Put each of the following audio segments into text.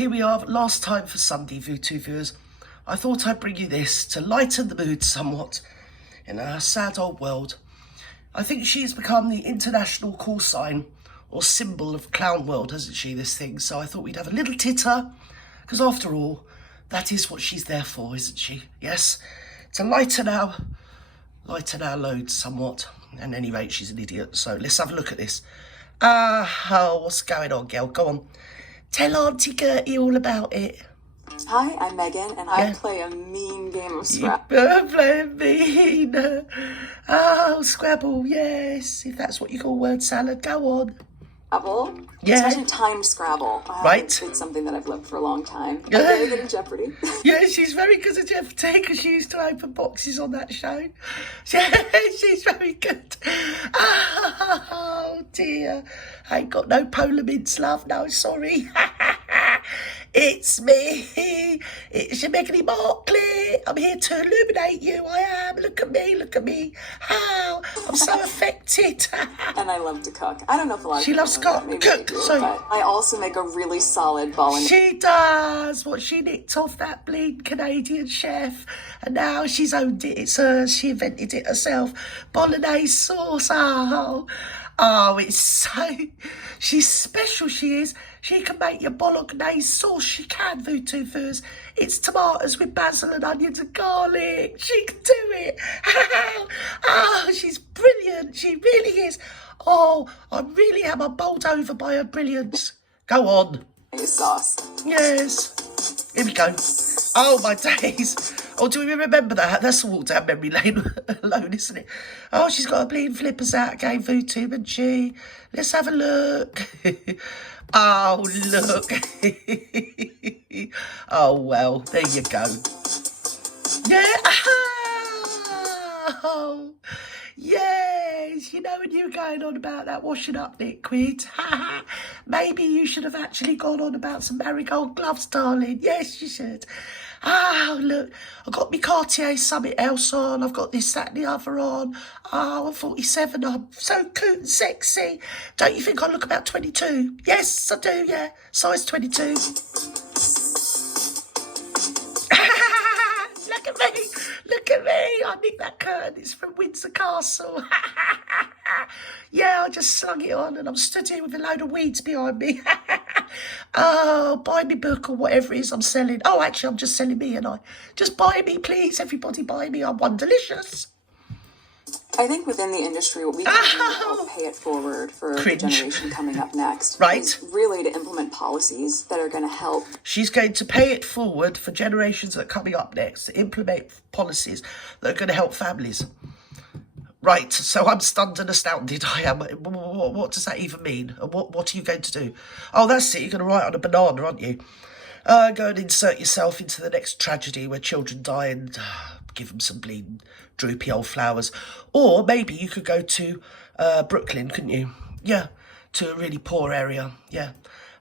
Here we are, last time for Sunday, Vutu viewers. I thought I'd bring you this to lighten the mood somewhat in our sad old world. I think she's become the international call sign or symbol of clown world, hasn't she, this thing? So I thought we'd have a little titter, because after all, that is what she's there for, isn't she? Yes, to lighten our loads somewhat. At any rate, she's an idiot, so let's have a look at this. What's going on, girl? Go on. Tell Auntie Gertie all about it. Hi, I'm Megan, and I play a mean game of Scrabble. You're playing mean. Oh, Scrabble, yes. If that's what you call word salad, go on. Scrabble? Yeah. Especially timed Scrabble. Right. It's something that I've loved for a long time. I'm very good at Jeopardy. Yeah, she's very good at Jeopardy because she used to open boxes on that show. Yeah, she's very good. Oh, dear. I ain't got no polar mince, love. No, sorry. It's me. It's your Meghan Markle. I'm here to illuminate you. I am. Look at me. Look at me. How? I'm so affected. And I love to cook. I don't know if a lot of She people loves know that, maybe cook. they do, So but I also make a really solid bolognese. she does. What she nicked off that bleed Canadian chef, and now she's owned it. It's hers. She invented it herself. Bolognese sauce. Oh, it's so... She's special, she is. She can make your bolognese sauce. She can, Vutu Furs. It's tomatoes with basil and onions and garlic. She can do it. Oh, she's brilliant. She really is. Oh, I really am bowled over by her brilliance. Go on. Sauce. Yes. Here we go. Oh, my days. Oh, do we remember that? That's a walk down memory lane alone, isn't it? Oh, she's got her bleeding flippers out again, Vutu, hasn't she? Let's have a look. Oh, look. Oh, well, there you go. Yeah. Oh, yes. You know, when you were going on about that washing up liquid, maybe you should have actually gone on about some marigold gloves, darling. Yes, you should. Oh, look, I've got my Cartier something else on. I've got this, that and the other on. Oh, I'm 47. I'm so cute and sexy. Don't you think I look about 22? Yes, I do, yeah. Size 22. Look at me. Look at me. I nicked that curtain. It's from Windsor Castle. Yeah, I just slung it on and I'm stood here with a load of weeds behind me. Oh, buy me book or whatever it is I'm selling. Oh, actually, I'm just selling me, and I just buy me, please. Everybody buy me. I'm Wonderlicious. I think within the industry, what we can do to help pay it forward for the generation coming up next is really to implement policies that are going to help. She's going to pay it forward for generations that are coming up next, to implement policies that are going to help families. Right, so I'm stunned and astounded. I am. What does that even mean? And what are you going to do? Oh, that's it. You're going to write on a banana, aren't you? Go and insert yourself into the next tragedy where children die and give them some bleeding droopy old flowers. Or maybe you could go to Brooklyn, couldn't you? Yeah, to a really poor area. Yeah.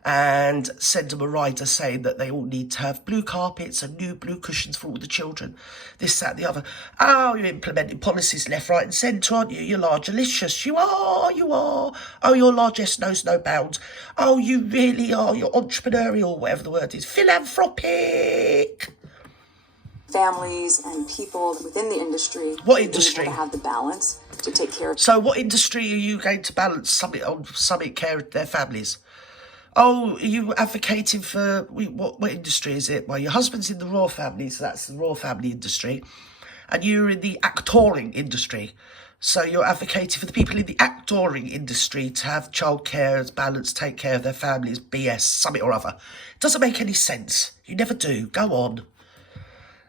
And send them a rider saying that they all need to have blue carpets and new blue cushions for all the children. This, that, the other. Oh, you're implementing policies left, right and centre, aren't you? You're largelicious. You are. Oh, your largesse knows no bounds. Oh, you really are. You're entrepreneurial, whatever the word is. Philanthropic. Families and people within the industry. What industry? To have the balance to take care of. So what industry are you going to balance something care of their families? Oh, are you advocating for, what industry is it? Well, your husband's in the royal family, so that's the royal family industry. And you're in the actoring industry. So you're advocating for the people in the actoring industry to have childcare as balance, take care of their families, BS, something or other. It doesn't make any sense. You never do. Go on.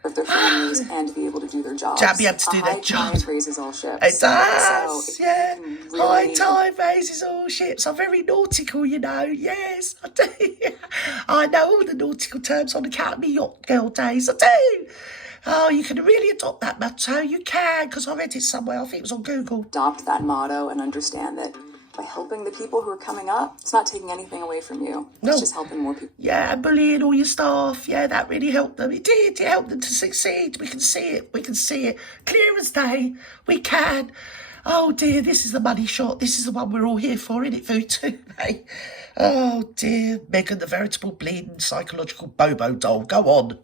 Of their families and to be able to do their jobs. To be able to do their jobs. High tide raises all ships. It does, so yeah. Really... High tide raises all ships. I'm very nautical, you know. Yes, I do. I know all the nautical terms on account of me yacht girl days. I do. Oh, you can really adopt that motto. You can, because I read it somewhere. I think it was on Google. Adopt that motto and understand that by helping the people who are coming up, it's not taking anything away from you. It's just helping more people. Yeah, bullying all your staff. Yeah, that really helped them. It did. It helped them to succeed. We can see it. We can see it. Clear as day. We can. Oh dear, this is the money shot. This is the one we're all here for, isn't it, Food too, mate? Oh dear, Meghan, the veritable bleeding psychological Bobo doll. Go on.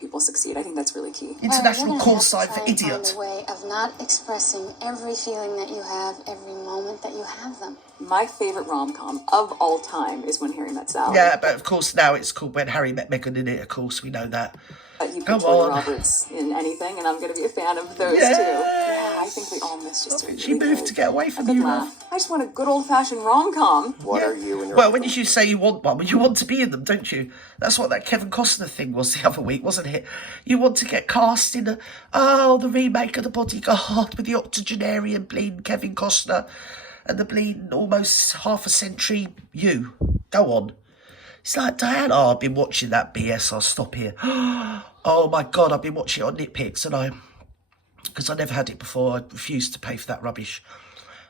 People succeed. I think that's really key. International call sign for idiot. Find a way of not expressing every feeling that you have, every moment that you have them. My favorite rom-com of all time is When Harry Met Sally. Yeah, but of course now it's called When Harry Met Meghan in it, of course, we know that. You put Julia Roberts in anything, and I'm going to be a fan of those too. Yeah, I think we all miss just a really She moved to get away from you, love. I just want a good old-fashioned rom-com. What are you and your... Well, when you say you want one, you want to be in them, don't you? That's what that Kevin Costner thing was the other week, wasn't it? You want to get cast in the remake of The Bodyguard with the octogenarian bleeding Kevin Costner and the bleeding almost half a century you. Go on. It's like, Diana, I've been watching that BS, I'll stop here. Oh my God, I've been watching it on Nitpicks, and because I never had it before, I refused to pay for that rubbish.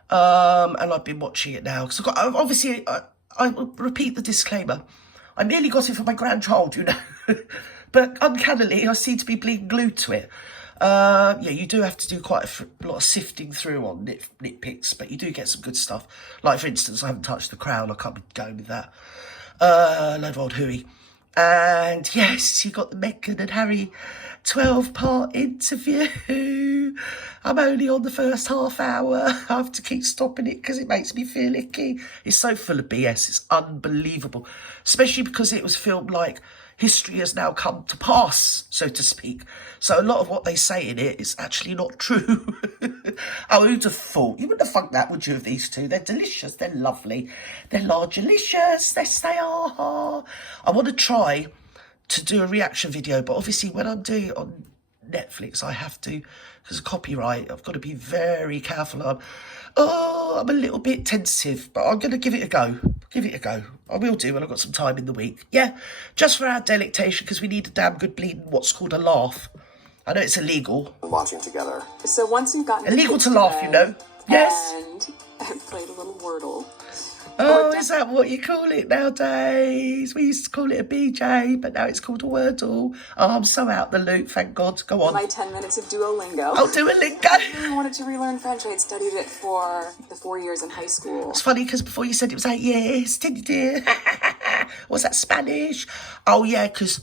And I've been watching it now. Because obviously, I will repeat the disclaimer. I nearly got it for my grandchild, you know. But uncannily, I seem to be bleeding glued to it. Yeah, you do have to do quite a lot of sifting through on Nitpicks, but you do get some good stuff. Like, for instance, I haven't touched The Crown. I can't be going with that. Load of old hooey. And yes, you got the Meghan and Harry 12-part interview. I'm only on the first half hour. I have to keep stopping it because it makes me feel icky. It's so full of BS. It's unbelievable. Especially because it was filmed like history has now come to pass, so to speak. So a lot of what they say in it is actually not true. Oh, who'd have thought? You wouldn't have thunk that, would you, of these two? They're delicious. They're lovely. They're largelicious. Yes, they are. I want to try to do a reaction video, but obviously when I'm doing it on Netflix, I have to, because of copyright, I've got to be very careful. I'm a little bit tentative, but I'm going to give it a go. I will do when I've got some time in the week. Yeah, just for our delectation, because we need a damn good bleeding what's called a laugh. I know it's illegal. Watching together. So once you've gotten illegal to laugh, you know. Yes. And I played a little Wordle. Oh, is that what you call it nowadays? We used to call it a BJ, but now it's called a Wordle. Oh, I'm so out the loop, thank God. Go on. My 10 minutes of Duolingo. Oh, Duolingo. I wanted to relearn French. I had studied it for the 4 years in high school. It's funny because before you said it was 8 years, didn't you, dear? Was that Spanish? Oh, yeah, because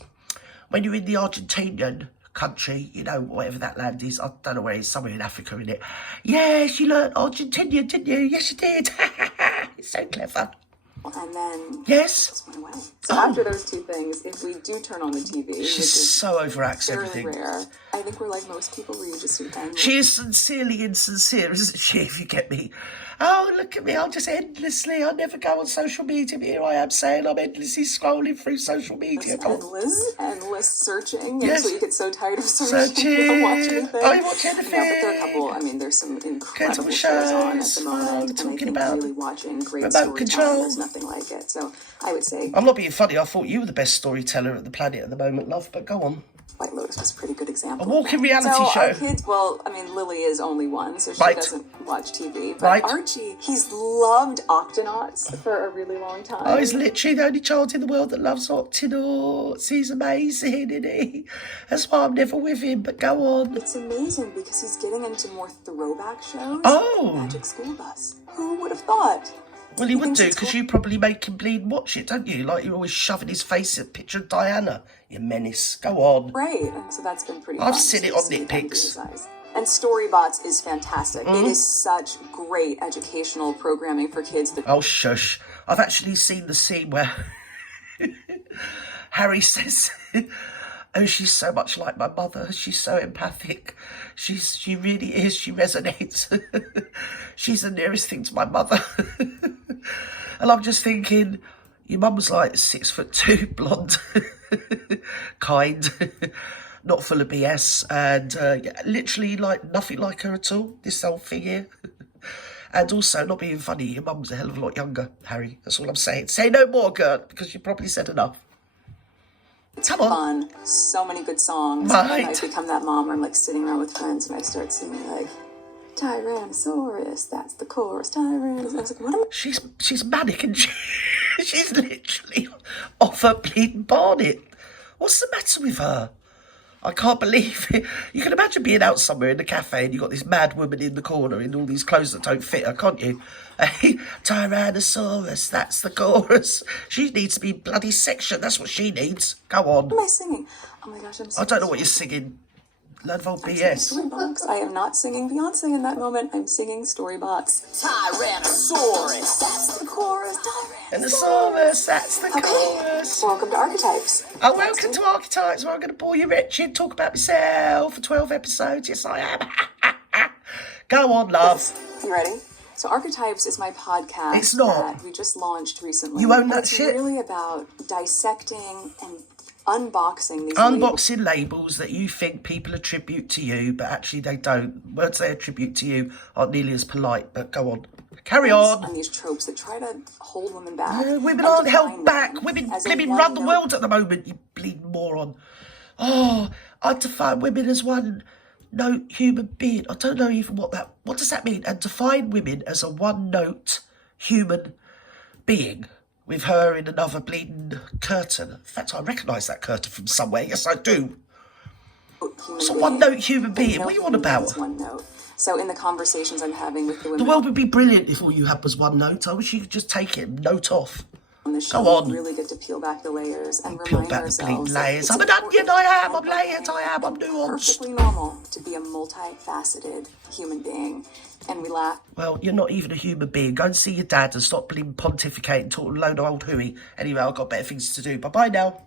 when you're in the Argentinian country, you know, whatever that land is, I don't know where it is, somewhere in Africa, in it. Yes, you learnt Argentinian, didn't you? Yes, you did. It's so clever. And then yes, just went away. So after those two things, if we do turn on the TV, she's so overacts everything. Rare. I think we're like most people where you just she is sincerely insincere, isn't she? If you get me. Oh, look at me! I'm just endlessly. I never go on social media. But here I am saying I'm endlessly scrolling through social media. Endless searching. Yes. Until you get so tired of searching. You don't watch anything. Oh, you watch anything? No, but there are a couple. I mean, there's some incredible shows on at the moment. And I think really watching great storytelling, there's nothing like it. So I would say I'm not being funny. I thought you were the best storyteller at the planet at the moment, love. But go on. White Lotus was a pretty good example. A walking reality show. Our kids, well, I mean, Lily is only one, so she doesn't watch TV. But Archie, he's loved Octonauts for a really long time. Oh, he's literally the only child in the world that loves Octonauts. He's amazing, isn't he? That's why I'm never with him, but go on. It's amazing because he's getting into more throwback shows. Oh. Magic School Bus. Who would have thought? Well, he would do, because you probably make him bleed and watch it, don't you? Like you're always shoving his face at a picture of Diana. You menace. Go on. Right, and so that's been pretty I've fun seen it on Nitpicks. And Storybots is fantastic. It is such great educational programming for kids. Oh, shush. I've actually seen the scene where Harry says... Oh, she's so much like my mother. She's so empathic. She really is. She resonates. She's the nearest thing to my mother. And I'm just thinking, your mum was like 6'2", blonde, kind, not full of BS, and literally like nothing like her at all. This whole thing here. And also, not being funny, your mum was a hell of a lot younger, Harry. That's all I'm saying. Say no more, Gert, because you probably said enough. It's fun. So many good songs. Right. And I become that mom where I'm like sitting around with friends and I start singing like Tyrannosaurus, that's the chorus. Tyrannosaurus. I was like, what am I? She's manic and she's literally off her bleeding bonnet. What's the matter with her? I can't believe it. You can imagine being out somewhere in the cafe and you've got this mad woman in the corner in all these clothes that don't fit her, can't you? Hey, Tyrannosaurus, that's the chorus. She needs to be bloody section. That's what she needs. Go on. What am I singing? Oh my gosh, I don't know what you're singing. Load of old BS. Storybox. I am not singing Beyonce in that moment. I'm singing Storybox. Tyrannosaurus, that's the chorus. Tyrannosaurus, that's the chorus. Welcome to Archetypes. Oh, welcome to Archetypes, where I'm going to bore you wretched, talk about myself for 12 episodes. Yes, I am. Go on, love. You ready? So Archetypes is my podcast. It's not. That we just launched recently. You own that it's shit? It's really about dissecting and unboxing these Unboxing labels that you think people attribute to you, but actually they don't. Words they attribute to you aren't nearly as polite, but go on. Carry on. And these tropes that try to hold women back. Women aren't held back. Women run the world at the moment, you bleeding moron. Oh, I define women as one note human being. I don't know even what does that mean? And define women as a one-note human being. With her in another bleeding curtain. In fact, I recognise that curtain from somewhere. Yes, I do. It's a one-note human being. What are you on about? One note. So in the conversations I'm having with the women... The world would be brilliant if all you had was one note. I wish you could just take it and note off. On the show, Go on. Really good to peel back the layers and Peel remind back the ourselves... bleeding layers. that I'm it's an onion, important I am. to I'm layered, I am. I'm nuanced. perfectly normal to be a multifaceted human being. And we laugh. Well, you're not even a human being. Go and see your dad and stop bleeding pontificating, talking a load of old hooey. Anyway, I've got better things to do. Bye-bye now.